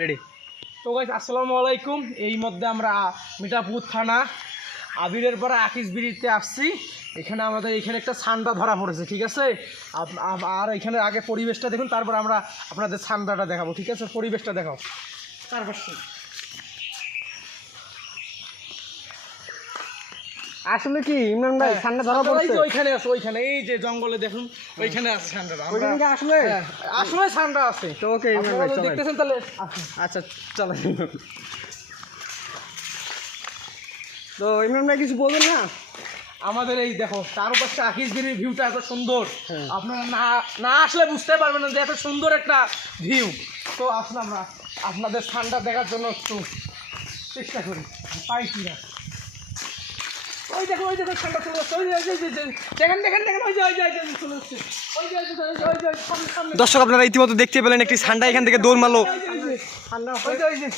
Ready তো guys আসসালামু আলাইকুম। এই মধ্যে আমরা মিঠাপুর থানা, আবিরের পরে আকিস বিড়িতে আসছি। এখানে আমাদের এখানে একটা ছান্ডা ধরা পড়েছে, ঠিক আছে? আর এখানে আগে পরিবেশটা দেখুন, তারপর আমরা আপনাদের ছান্ডাটা দেখাবো, ঠিক আছে? পরিবেশটা দেখাও। তারপর আসলে কি ইমরান ভাই ঠান্ডা ধরা পড়ছে। ওইখানে আছে ওইখানে এই যে জঙ্গলে দেখুন ওইখানে আছে আমরা- ওইখানে আসলে? হ্যাঁ, আসলে ছান্ডা আছে। তো ওকে ইমরান ভাই চলেন। দেখতেছেন তাহলে? আচ্ছা চলেন। তো ইমরান ভাই কিছু বলবেন না? আমাদের এই দেখো তার চারপাশে আকিসগিরির ভিউটা এত সুন্দর। হ্যাঁ। আপনারা না না আসলে বুঝতে পারবেন না যে এত সুন্দর একটা ভিউ তো আসলে আমরা আপনাদের ঠান্ডা দেখার জন্য একটু চেষ্টা করি। পাই কি না দেখো ওই দেখো ঠান্ডা চলে যাচ্ছে ওই দেখেন দেখেন দেখেন ওই যে ওই যে চলে যাচ্ছে ওই যে ওই যে দর্শক আপনারা ইতিমধ্যে দেখতে পেলেন একটি ঠান্ডা এখান থেকে দৌড় মারলো ঠান্ডা ওই যে ওই যে